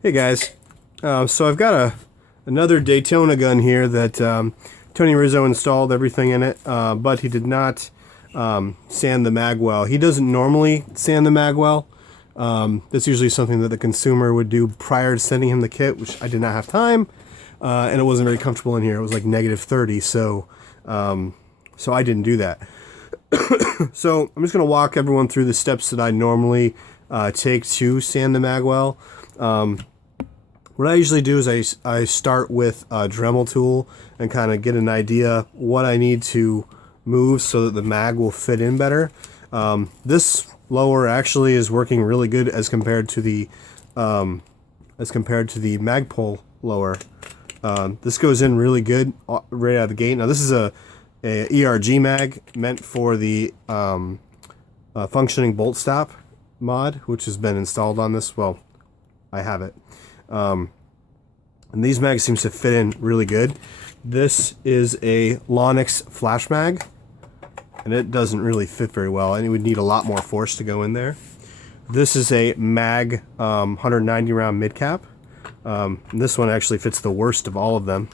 Hey guys, so I've got another Daytona gun here that Tony Rizzo installed everything in it, but he did not sand the magwell. He doesn't normally sand the magwell. That's usually something that the consumer would do prior to sending him the kit, which I did not have time, and it wasn't very comfortable in here. It was like -30, so I didn't do that. So I'm just going to walk everyone through the steps that I normally take to sand the magwell. What I usually do is I start with a Dremel tool and kind of get an idea what I need to move so that the mag will fit in better. This lower actually is working really good as compared to the Magpul lower. This goes in really good right out of the gate. Now this is a ERG mag meant for the functioning bolt stop mod, which has been installed on this. Well, I have it. And these mags seems to fit in really good. This is a Lonix flash mag, and it doesn't really fit very well, and it would need a lot more force to go in there. This is a Mag 190 round mid cap. This one actually fits the worst of all of them.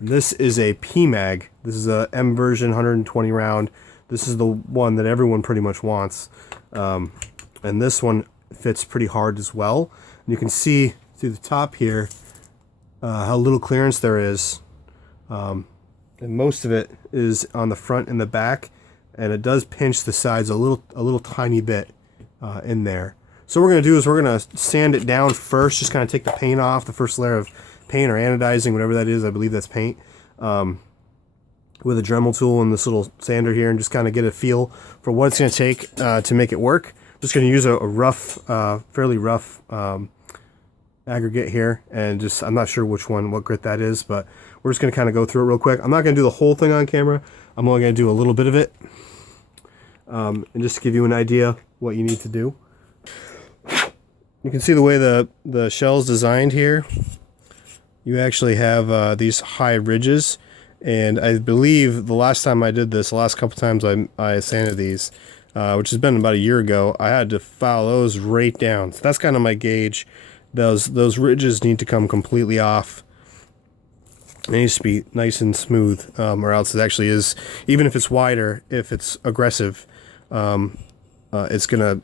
This is a P mag. This is a M version 120 round. This is the one that everyone pretty much wants, and this one fits pretty hard as well. And you can see through the top here how little clearance there is, and most of it is on the front and the back, and it does pinch the sides a little tiny bit in there. So what we're going to do is we're going to sand it down first, just kind of take the paint off, the first layer of paint or anodizing, whatever that is. I believe that's paint, with a Dremel tool and this little sander here, and just kind of get a feel for what it's going to take to make it work. Just going to use a rough, fairly rough aggregate here, and just, I'm not sure what grit that is, but we're just going to kind of go through it real quick. I'm not going to do the whole thing on camera. I'm only going to do a little bit of it, and just to give you an idea what you need to do. You can see the way the shell's designed here. You actually have these high ridges, and I believe the last time I did this, the last couple times I sanded these, which has been about a year ago, I had to file those right down. So that's kind of my gauge. Those ridges need to come completely off. It needs to be nice and smooth, or else it actually is, even if it's wider, if it's aggressive, it's gonna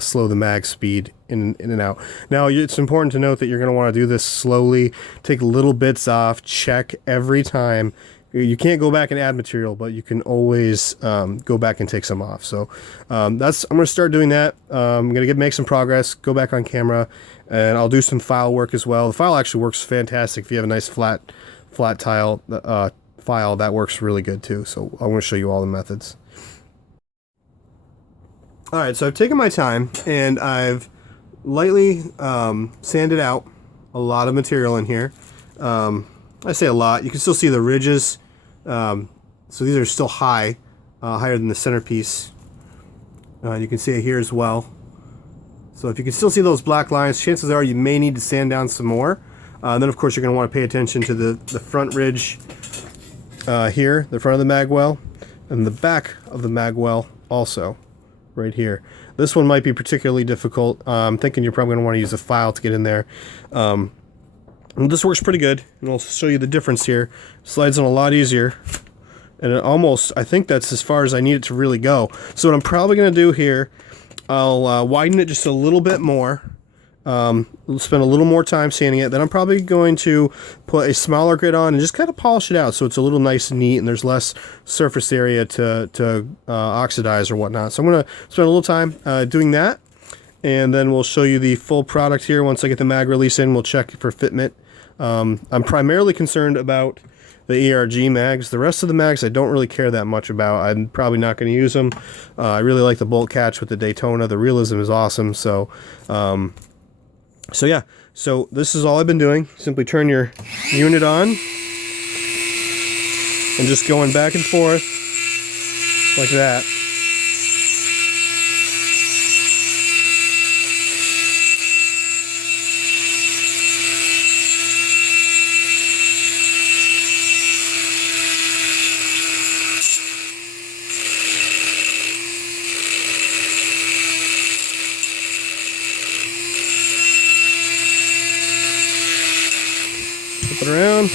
slow the mag speed in and out. Now it's important to note that you're gonna want to do this slowly. Take little bits off. Check every time. You can't go back and add material, but you can always go back and take some off. So I'm gonna start doing that. I'm gonna make some progress. Go back on camera, and I'll do some file work as well. The file actually works fantastic. If you have a nice flat tile file, that works really good too. So I'm gonna show you all the methods. Alright, so I've taken my time and I've lightly sanded out a lot of material in here. I say a lot. You can still see the ridges. So these are still high, higher than the centerpiece. You can see it here as well. So if you can still see those black lines, chances are you may need to sand down some more. Then of course you're going to want to pay attention to the front ridge here, the front of the magwell, and the back of the magwell also. Right here. This one might be particularly difficult. I'm thinking you're probably going to want to use a file to get in there. And this works pretty good, and I'll show you the difference here. Slides in a lot easier, and it almost, I think that's as far as I need it to really go. So what I'm probably going to do here, I'll widen it just a little bit more. Spend a little more time sanding it. Then I'm probably going to put a smaller grit on and just kind of polish it out so it's a little nice and neat, and there's less surface area to oxidize or whatnot. So I'm going to spend a little time doing that, and then we'll show you the full product here. Once I get the mag release in, we'll check for fitment. I'm primarily concerned about the ERG mags. The rest of the mags I don't really care that much about. I'm probably not going to use them. I really like the bolt catch with the Daytona. The realism is awesome. So yeah, so this is all I've been doing. Simply turn your unit on and just going back and forth like that. Flip it around.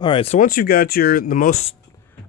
All right, so once you've got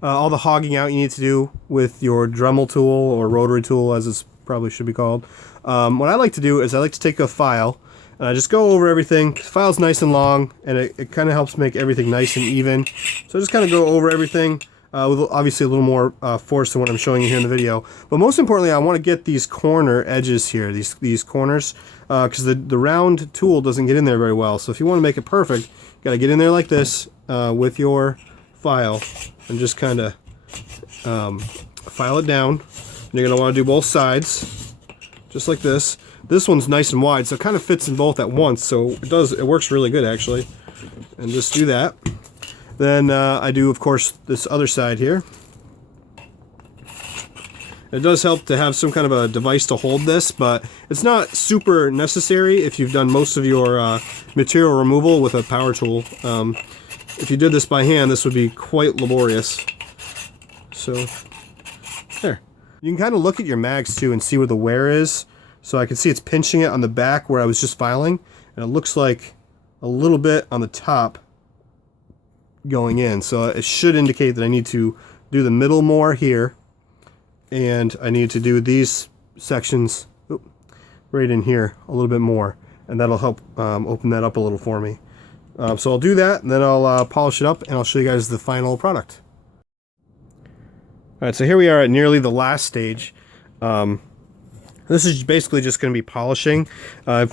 all the hogging out you need to do with your Dremel tool or rotary tool, as it probably should be called, what I like to do is I like to take a file and I just go over everything. The file's nice and long, and it kind of helps make everything nice and even. So I just kind of go over everything with obviously a little more force than what I'm showing you here in the video. But most importantly, I want to get these corner edges here, these corners, because the round tool doesn't get in there very well. So if you want to make it perfect, you got to get in there like this with your file and just kind of file it down. And you're going to want to do both sides, just like this. This one's nice and wide, so it kind of fits in both at once. So it works really good actually. And just do that. Then I do, of course, this other side here. It does help to have some kind of a device to hold this, but it's not super necessary if you've done most of your material removal with a power tool. If you did this by hand, this would be quite laborious. So, there. You can kind of look at your mags too and see where the wear is. So I can see it's pinching it on the back where I was just filing, and it looks like a little bit on the top going in. So it should indicate that I need to do the middle more here, and I need to do these sections right in here a little bit more, and that'll help open that up a little for me. So I'll do that, and then I'll polish it up, and I'll show you guys the final product. Alright, so here we are at nearly the last stage. This is basically just going to be polishing. I've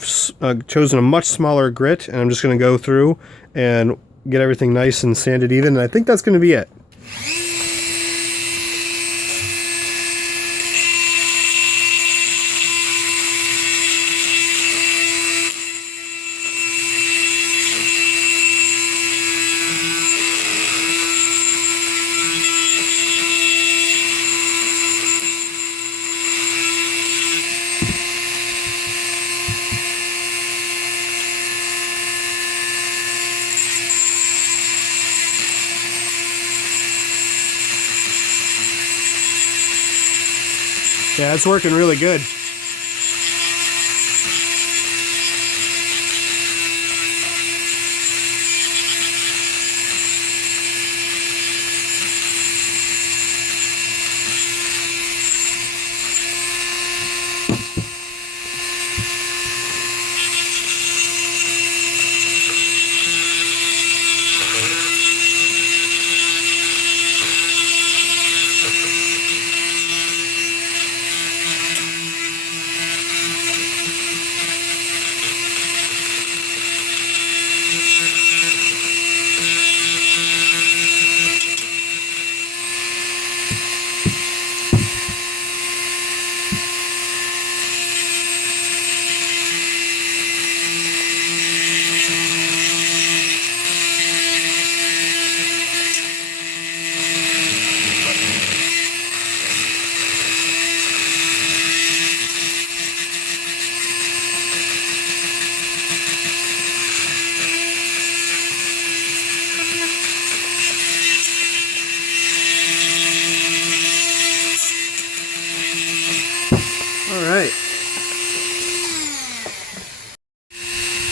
chosen a much smaller grit, and I'm just going to go through and get everything nice and sanded even, and I think that's going to be it. Yeah, it's working really good.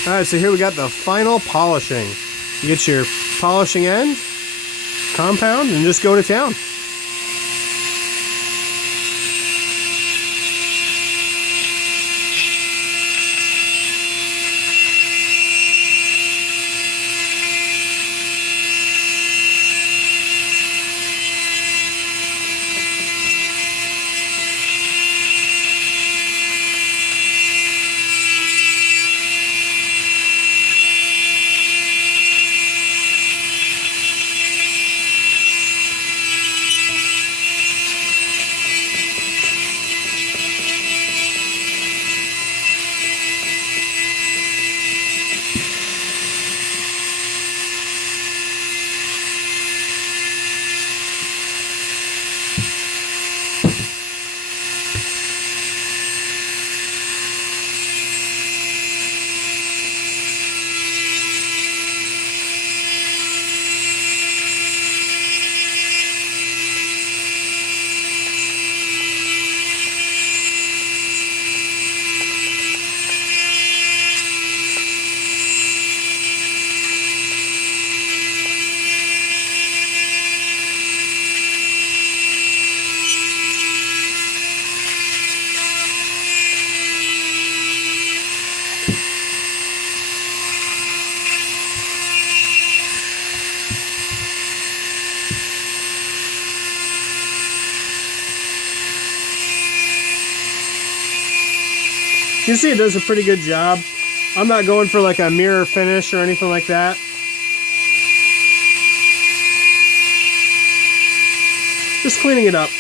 Alright, so here we got the final polishing. You get your polishing end, compound, and just go to town. You can see it does a pretty good job. I'm not going for like a mirror finish or anything like that. Just cleaning it up.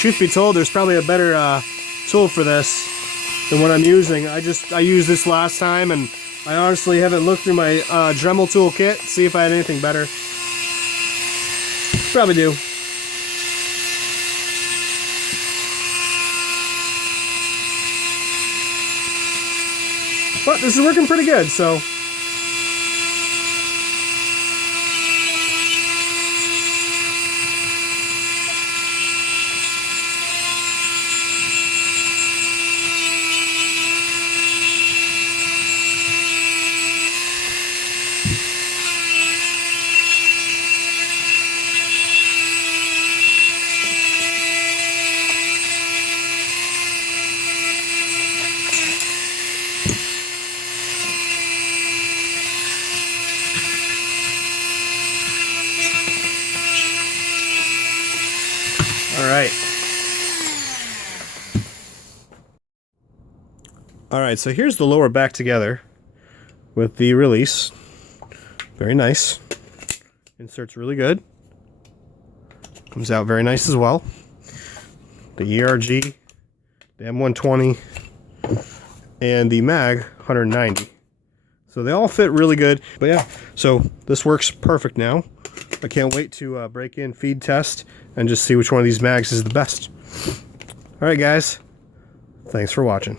Truth be told, there's probably a better tool for this than what I'm using. I used this last time, and I honestly haven't looked through my Dremel tool kit to see if I had anything better. Probably do. But this is working pretty good, so. Alright, so here's the lower back together with the release. Very nice. Inserts really good. Comes out very nice as well. The ERG, the M120, and the Mag 190. So they all fit really good. But yeah, so this works perfect now. I can't wait to break in, feed test, and just see which one of these mags is the best. Alright guys, thanks for watching.